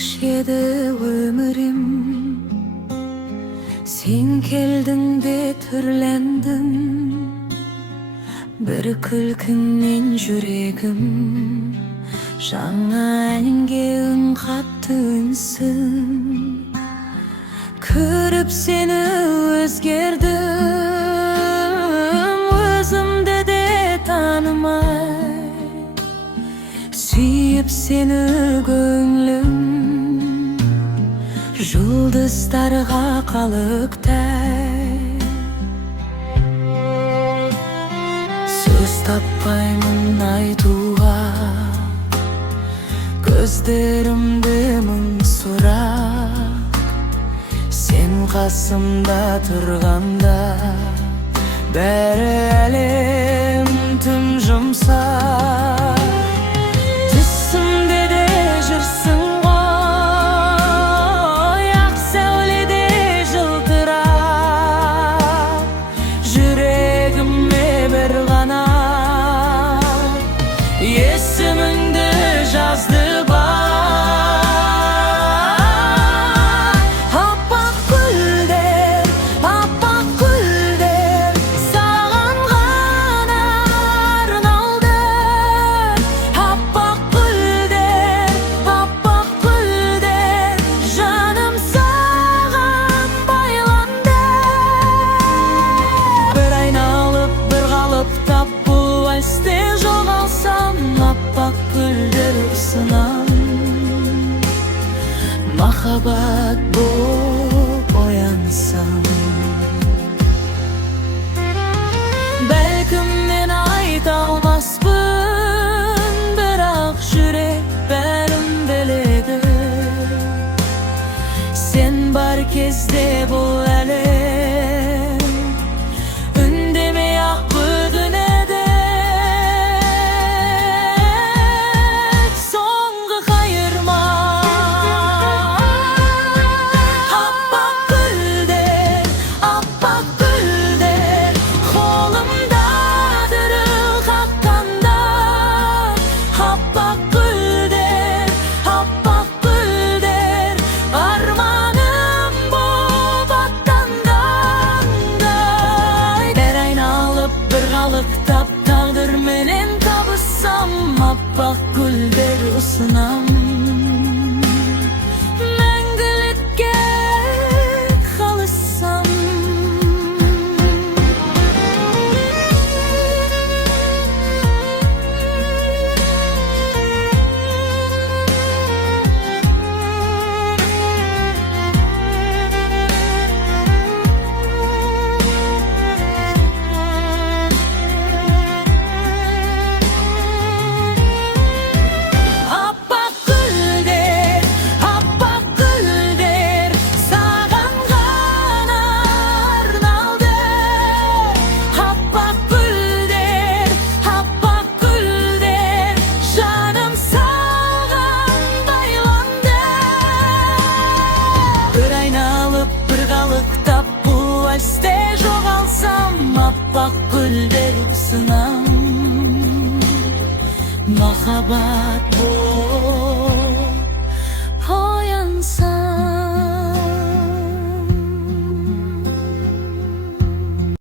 Tınış yedi ömürüm, sen keldin de türlendim. Bir külkünden yüregim жаңа әнге үн қатты үнсін. Көріп сені өзгердім, өзімді де танымай. Сүйіп сені көңлім жұлдыздарға қалықтай. Сөз таппаймын айтуға, көздерімді мың сұрақ. Сен қасымда тұрғанда бәрі әлем тым жұмсақ. Түсімде де жүрсің ғой, ақ сәуледе жылтырап. Жүрегіме бір ғана есіміңді жазды бар. Аппақ гүлдер, саған ғана арналды. Аппақ гүлдер, жаным саған байланды. Bir айналып, bir қалып тап бұл вальсте жоғалсам, аппақ гүлдер ұсынам. Махаббат боп оянсам, бәлкім мен айта алмаспын, бірақ жүрек бәрін біледі. Сен бар кезде бұл әлем үндемей ақ бүгінеді. Соңғы қайырма. Аппақ гүлдер, қолымда діріл қаққанда. Аппақ гүлдер, арманым боп аттанғандай. Бір айналып, бір қалықтап, тағдыр менен табыссам, аппақ гүлдер ұсынам. Мәңгілікке қалыссам. Аппақ гүлдер, саған ғана арналды. Аппақ гүлдер, жаным саған байланды. Bir айналып, bir қалықтап, бұл вальсте жоғалсам, аппақ гүлдер ұсынам. Махаббат бол